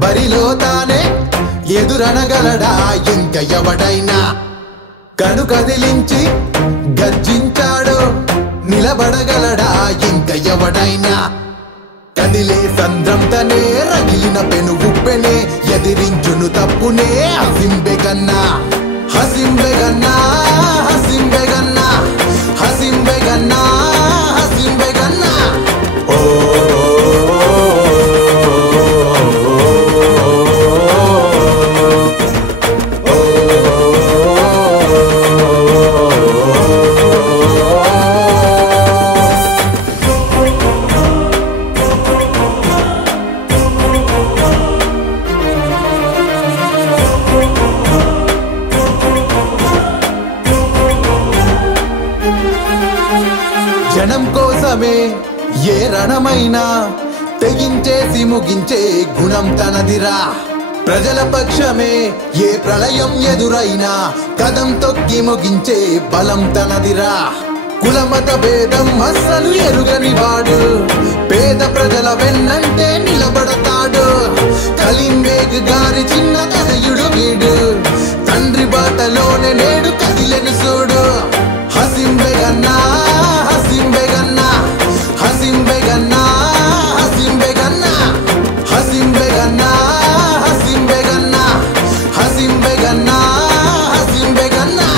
బరిలో తానే ఎదురనగలడా ఇంక ఎవడైనా కను కదిలించి గర్జించాడు నిలబడగలడా ఇంక ఎవడైనా కదిలే సంద్రం తనే రగిలిన పెను ఉప్పెనే ఎదిరించును తప్పునే హసింబెగన్నా హసింబెగన్నా హసింబెగన్నా హసింబెగన్నా హసింబెగన్నా ఓ జనం కోసమే ఏ రణమైనా తెగించేసి ముగించే గుణం తనదిరా ప్రజల పక్షమే ఏ ప్రళయం ఎదురైనా కదం తొక్కి ముగించే బలం తనదిరా కులమత భేదం అస్సలు ఎరుగని వాడు పేద ప్రజల వెన్నంటే నిలబడతాడు కలీంబేగ్ గారి చిన్న తనయుడు వీడు తండ్రి బాటలోనే నేడు కదిలెను చూడు హసింబెగన్నా హసింబెగన్నా హసింబెగన్నా హసింబెగన్నా హసింబెగన్నా హసింబెగన్నా హసింబెగన్నా హసింబెగన్నా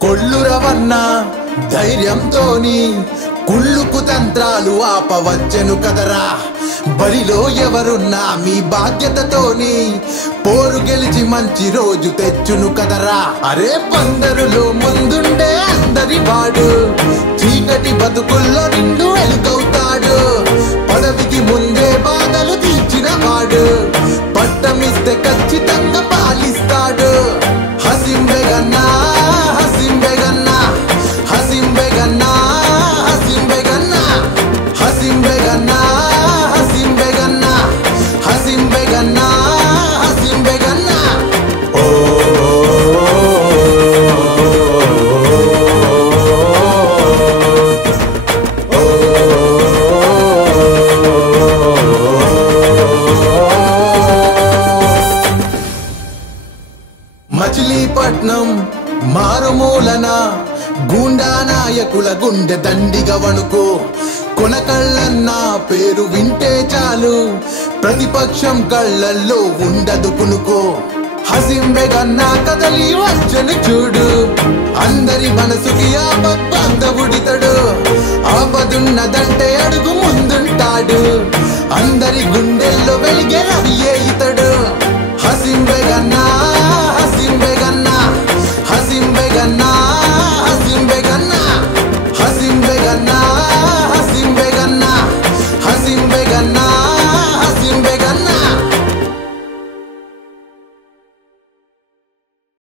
కొల్లురవన్నా ధైర్యంతోని కుళ్ళుకు తంత్రాలు ఆపవచ్చెను కదరా బరిలో ఎవరున్నా మీ బాధ్యతతోని పోరు గెలిచి మంచి రోజు తెచ్చును కదరా అరే పందరులో ముందుండే అందరి వాడు చీకటి బతుకుల్లో నిండు వెలుగవుతాడు పదవికి ముందే బాధలు తీర్చిన వాడు పట్టమిస్తే ఖచ్చితంగా పాలిస్తాడు హసింబెగన్నా హసింబెగన్నా హసింబెగన్నా హసింబెగన్నా హసింబెగన్నా హసింబెగన్నా హసింబెగన్నా హసింబెగన్నా ఓ మచిలీపట్నం మారుమూలన గూండా నాయకుల గుండె దండిగా వణుకు కొనకళ్ళన్న పేరు వింటే చాలు ప్రతిపక్షం కళ్ళల్లో ఉండదు కునుకో హసింబెగన్నా కదలి వచ్చను చూడు అందరి మనసుకి ఆపద్బాంధవుడితడు ఆపదున్నదంటే అడుగు ముందుంటాడు అందరి గుండె